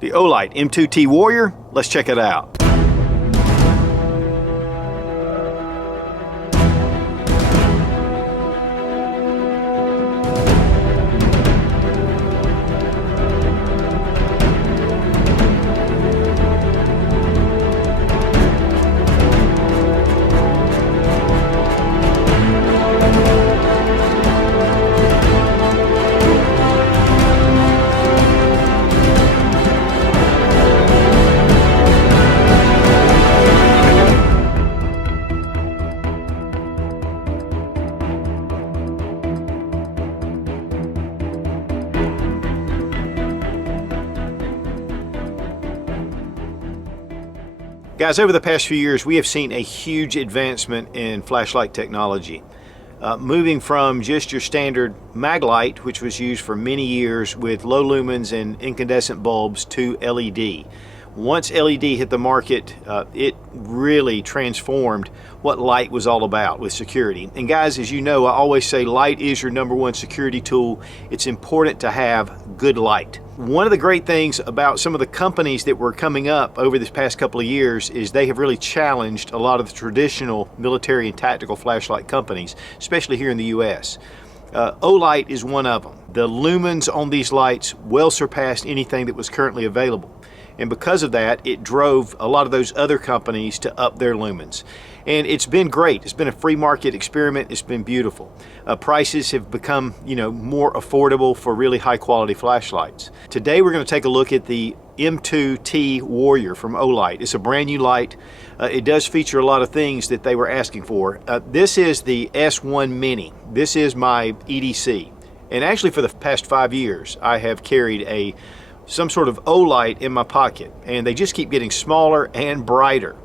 The Olight M2T Warrior. Let's check it out. Guys, over the past few years, we have seen a huge advancement in flashlight technology. Moving from just your standard mag light, which was used for many years with low lumens and incandescent bulbs, to LED. Once LED hit the market, it really transformed what light was all about with security. And guys, as you know, I always say light is your #1 security tool. It's important to have good light. One of the great things about some of the companies that were coming up over this past couple of years is they have really challenged a lot of the traditional military and tactical flashlight companies, especially here in the US. Olight is one of them. The lumens on these lights well surpassed anything that was currently available. And because of that, it drove a lot of those other companies to up their lumens. And it's been great. It's been a free market experiment. It's been beautiful. Prices have become, more affordable for really high quality flashlights. Today we're going to take a look at the M2T Warrior from Olight. It's a brand new light. It does feature a lot of things that they were asking for. This is the S1 Mini. This is my EDC. And actually for the past 5 years, I have carried some sort of Olight in my pocket, and they just keep getting smaller and brighter.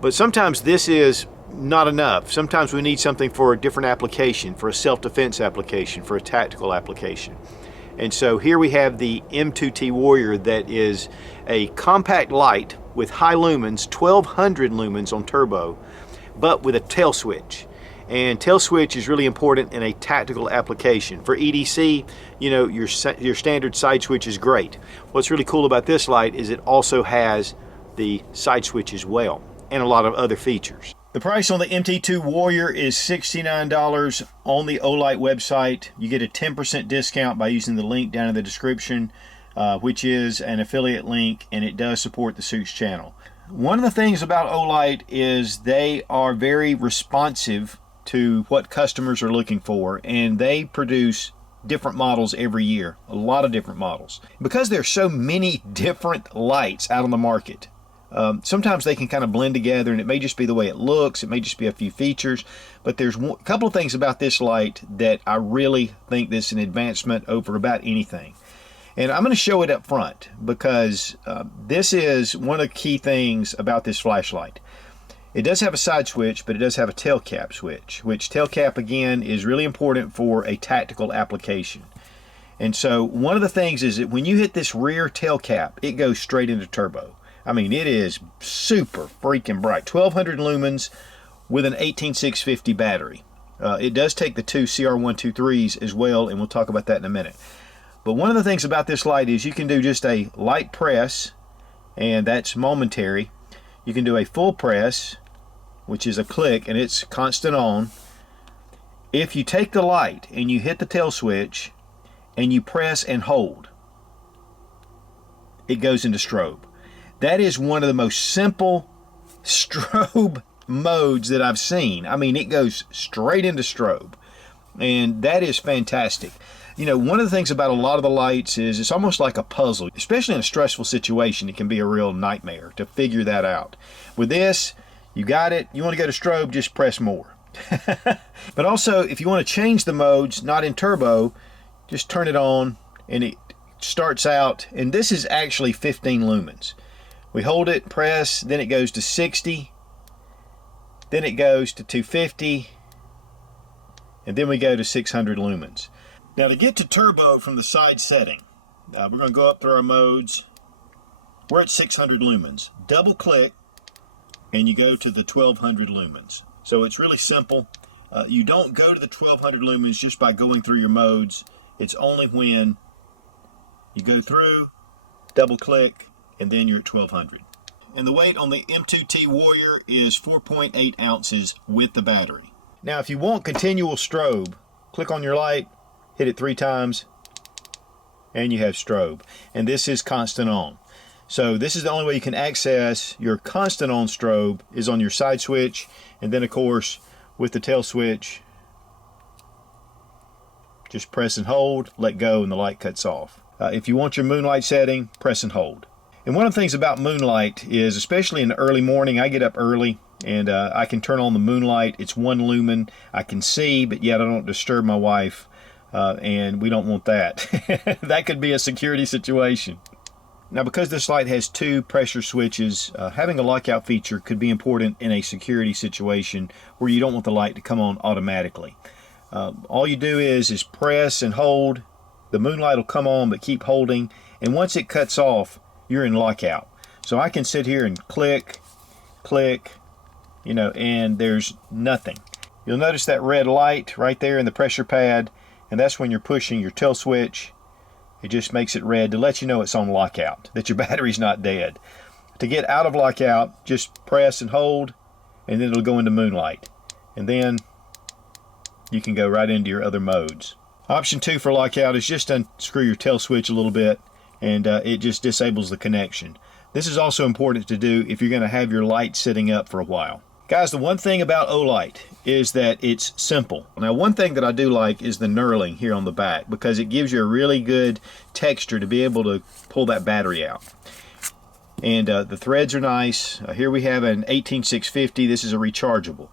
But sometimes this is not enough. Sometimes we need something for a different application, for a self-defense application, for a tactical application. And so here we have the M2T Warrior, that is a compact light with high lumens, 1200 lumens on turbo, but with a tail switch. And tail switch is really important in a tactical application. For EDC, your standard side switch is great. What's really cool about this light is it also has the side switch as well, and a lot of other features. The price on the M2T Warrior is $69 on the Olight website. You get a 10% discount by using the link down in the description, which is an affiliate link, and it does support the Sootch channel. One of the things about Olight is they are very responsive to what customers are looking for, and they produce different models every year, a lot of different models. Because there's so many different lights out on the market, sometimes they can kind of blend together, and it may just be the way it looks, it may just be a few features, but there's a couple of things about this light that I really think this is an advancement over about anything. And I'm going to show it up front because this is one of the key things about this flashlight. It does have a side switch, but it does have a tail cap switch, which tail cap again is really important for a tactical application. And so one of the things is that when you hit this rear tail cap, it goes straight into turbo. I mean, it is super freaking bright. 1200 lumens with an 18650 battery. It does take the two CR123s as well, and we'll talk about that in a minute. But one of the things about this light is you can do just a light press, and that's momentary. You can do a full press, which is a click, and it's constant on. If you take the light and you hit the tail switch and you press and hold, it goes into strobe. That is one of the most simple strobe modes that I've seen. I mean, it goes straight into strobe, and that is fantastic. One of the things about a lot of the lights is it's almost like a puzzle, especially in a stressful situation. It can be a real nightmare to figure that out. With this, you got it. You want to go to strobe, just press more. But also, if you want to change the modes, not in turbo, just turn it on, and it starts out, and this is actually 15 lumens. We hold it, press, then it goes to 60, then it goes to 250, and then we go to 600 lumens. Now, to get to turbo from the side setting, we're going to go up through our modes. We're at 600 lumens. Double click, and you go to the 1200 lumens. So it's really simple. You don't go to the 1200 lumens just by going through your modes. It's only when you go through double click, and then you're at 1200. And the weight on the M2T Warrior is 4.8 ounces with the battery. Now if you want continual strobe, click on your light, hit it 3 times, and you have strobe. And this is constant on. So this is the only way you can access your constant on strobe is on your side switch, and then of course with the tail switch, just press and hold, let go, and the light cuts off. If you want your moonlight setting, press and hold. And one of the things about moonlight is, especially in the early morning, I get up early and I can turn on the moonlight. It's 1 lumen. I can see, but yet I don't disturb my wife, and we don't want that. That could be a security situation. Now, because this light has 2 pressure switches, having a lockout feature could be important in a security situation where you don't want the light to come on automatically. All you do is press and hold. The moonlight will come on, but keep holding. And once it cuts off, you're in lockout. So I can sit here and click, and there's nothing. You'll notice that red light right there in the pressure pad, and that's when you're pushing your tilt switch. It just makes it red to let you know it's on lockout, that your battery's not dead. To get out of lockout, just press and hold, and then it'll go into moonlight. And then you can go right into your other modes. Option 2 for lockout is just unscrew your tail switch a little bit, and it just disables the connection. This is also important to do if you're going to have your light sitting up for a while. Guys, the one thing about Olight is that it's simple. Now, one thing that I do like is the knurling here on the back, because it gives you a really good texture to be able to pull that battery out. And the threads are nice. Here we have an 18650. This is a rechargeable.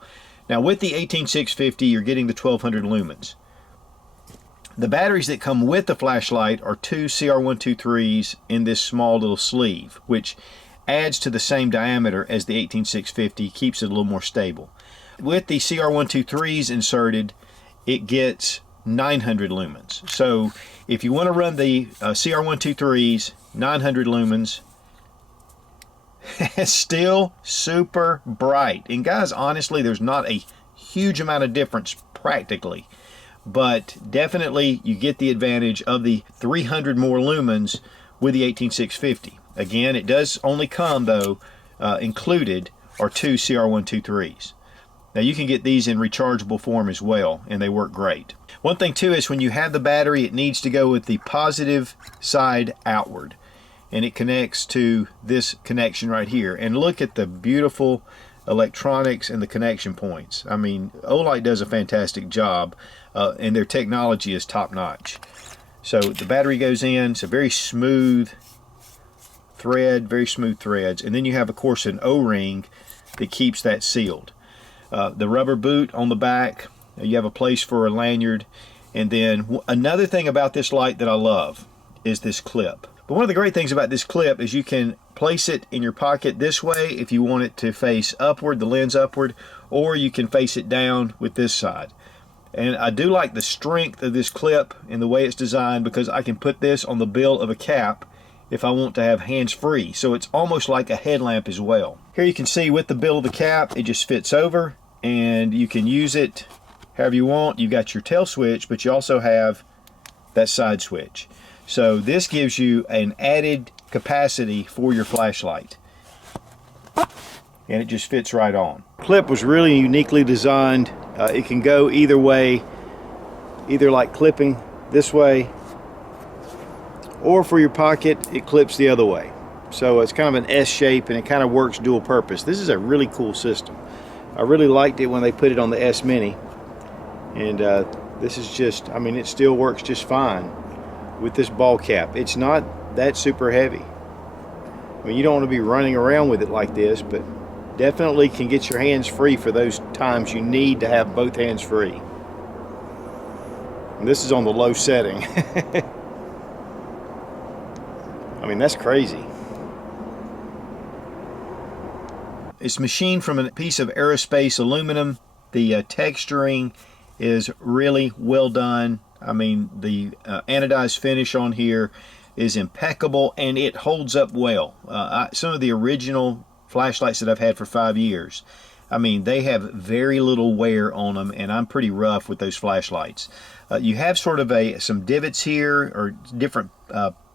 Now, with the 18650, you're getting the 1200 lumens. The batteries that come with the flashlight are 2 CR123s in this small little sleeve, which adds to the same diameter as the 18650, keeps it a little more stable. With the CR123s inserted, it gets 900 lumens. So if you want to run the CR123s, 900 lumens, it's still super bright. And guys, honestly, there's not a huge amount of difference practically, but definitely you get the advantage of the 300 more lumens with the 18650. Again, it does only come, though, included are 2 CR123s. Now you can get these in rechargeable form as well, and they work great. One thing too is when you have the battery, it needs to go with the positive side outward, and it connects to this connection right here. And look at the beautiful electronics and the connection points. I mean, Olight does a fantastic job, and their technology is top-notch. So the battery goes in. It's a very smooth thread, very smooth threads, and then you have, of course, an O-ring that keeps that sealed. The rubber boot on the back, you have a place for a lanyard. And then another thing about this light that I love is this clip. But one of the great things about this clip is you can place it in your pocket this way if you want it to face upward, the lens upward, or you can face it down with this side. And I do like the strength of this clip and the way it's designed, because I can put this on the bill of a cap if I want to have hands-free. So it's almost like a headlamp as well. Here you can see with the bill of the cap, it just fits over, and you can use it however you want. You've got your tail switch, but you also have that side switch. So this gives you an added capacity for your flashlight. And it just fits right on. Clip was really uniquely designed. It can go either way, either like clipping this way, or for your pocket, it clips the other way. So it's kind of an S shape, and it kind of works dual purpose. This is a really cool system. I really liked it when they put it on the S Mini. And this is just, I mean, it still works just fine with this ball cap. It's not that super heavy. I mean, you don't want to be running around with it like this, but definitely can get your hands free for those times you need to have both hands free. And this is on the low setting. I mean, that's crazy. It's machined from a piece of aerospace aluminum. The texturing is really well done. I mean, the anodized finish on here is impeccable, and it holds up well. Some of the original flashlights that I've had for 5 years, I mean, they have very little wear on them, and I'm pretty rough with those flashlights. You have sort of some divots here, or different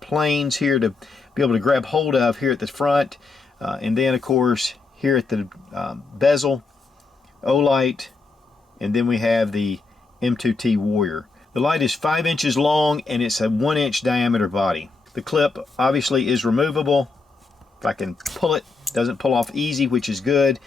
planes here to be able to grab hold of here at the front. And then, of course, here at the bezel, Olight, and then we have the M2T Warrior. The light is 5 inches long and it's a 1 inch diameter body. The clip obviously is removable. If I can pull it, doesn't pull off easy, which is good.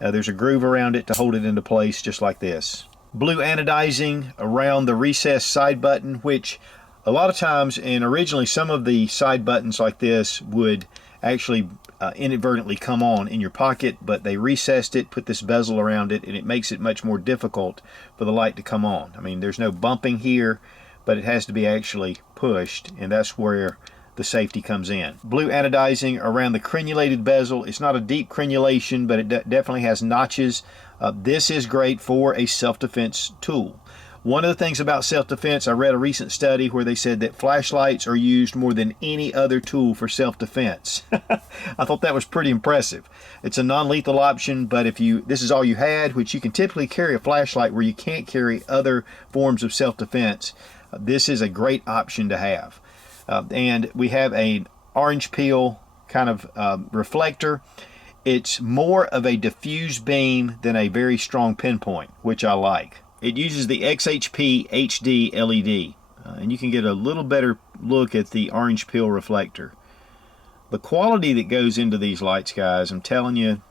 There's a groove around it to hold it into place just like this. Blue anodizing around the recessed side button, which a lot of times, and originally some of the side buttons like this would actually inadvertently come on in your pocket, but they recessed it, put this bezel around it, and it makes it much more difficult for the light to come on. I mean, there's no bumping here, but it has to be actually pushed, and that's where the safety comes in. Blue anodizing around the crenulated bezel. It's not a deep crenulation, but it definitely has notches. This is great for a self-defense tool. One of the things about self-defense, I read a recent study where they said that flashlights are used more than any other tool for self-defense. I thought that was pretty impressive. It's a non-lethal option, but if this is all you had, which you can typically carry a flashlight where you can't carry other forms of self-defense, this is a great option to have. And we have an orange peel kind of reflector. It's more of a diffuse beam than a very strong pinpoint, which I like. It uses the XHP HD LED, and you can get a little better look at the orange peel reflector. The quality that goes into these lights, guys, I'm telling you,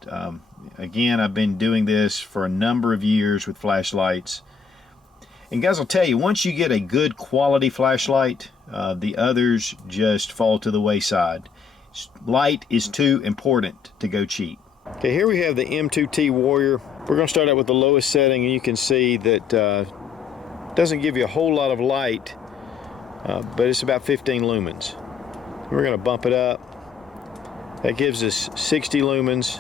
again, I've been doing this for a number of years with flashlights. And guys, I'll tell you, once you get a good quality flashlight, the others just fall to the wayside. Light is too important to go cheap. Okay, here we have the M2T Warrior. We're going to start out with the lowest setting, and you can see that doesn't give you a whole lot of light, but it's about 15 lumens. We're going to bump it up. That gives us 60 lumens.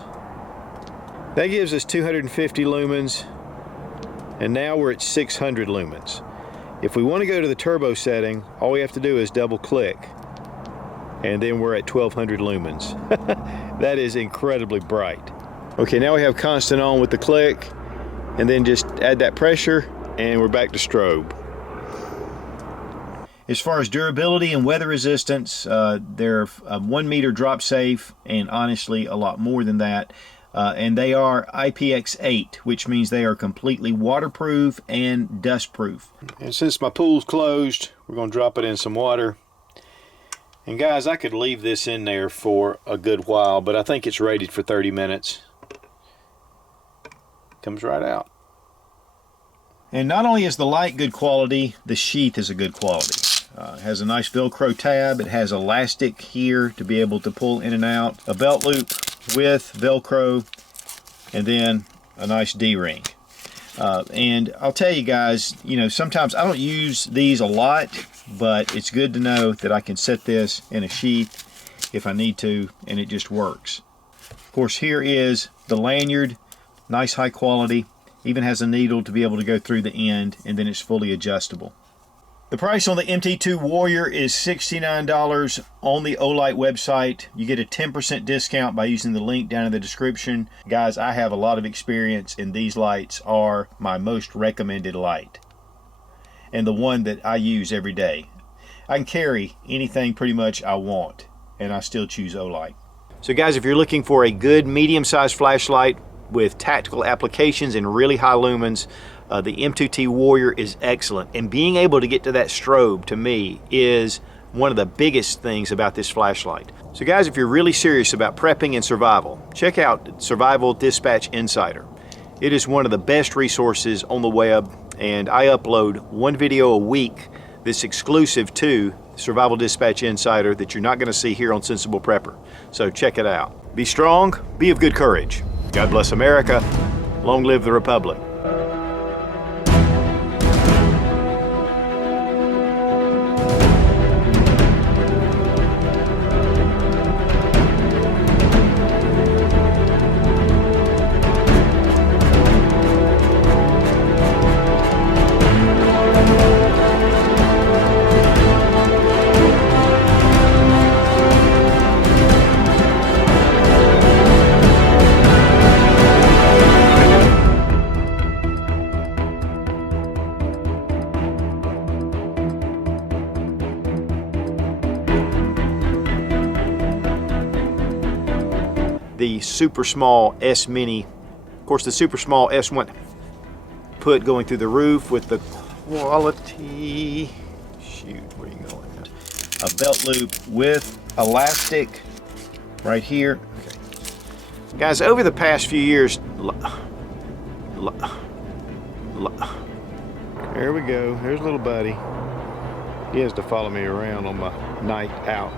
That gives us 250 lumens, and now we're at 600 lumens. If we want to go to the turbo setting, all we have to do is double click, and then we're at 1200 lumens. That is incredibly bright. Okay, now we have constant on with the click, and then just add that pressure, and we're back to strobe. As far as durability and weather resistance, they're 1 meter drop safe, and honestly a lot more than that. And they are IPX8, which means they are completely waterproof and dustproof. And since my pool's closed, we're going to drop it in some water. And guys, I could leave this in there for a good while, but I think it's rated for 30 minutes. Comes right out. And not only is the light good quality, the sheath is a good quality. It has a nice Velcro tab. It has elastic here to be able to pull in and out. A belt loop with Velcro, and then a nice D-ring. And I'll tell you guys, you know, sometimes I don't use these a lot, but it's good to know that I can set this in a sheath if I need to, and it just works. Of course, here is the lanyard. Nice high quality, even has a needle to be able to go through the end, and then it's fully adjustable. The price on the M2T Warrior is $69 on the Olight website. You get a 10% discount by using the link down in the description. Guys, I have a lot of experience, and these lights are my most recommended light, and the one that I use every day. I can carry anything pretty much I want, and I still choose Olight. So guys, if you're looking for a good medium-sized flashlight with tactical applications and really high lumens, the M2T Warrior is excellent. And being able to get to that strobe, to me, is one of the biggest things about this flashlight. So guys, if you're really serious about prepping and survival, check out Survival Dispatch Insider. It is one of the best resources on the web, and I upload one video a week that's exclusive to Survival Dispatch Insider that you're not going to see here on Sensible Prepper. So check it out. Be strong, be of good courage. God bless America. Long live the Republic. the super small S Mini. Of course, the super small S1 put going through the roof with the quality, shoot, where are you going? A belt loop with elastic right here. Okay. Guys, over the past few years, there we go. There's little buddy. He has to follow me around on my night out.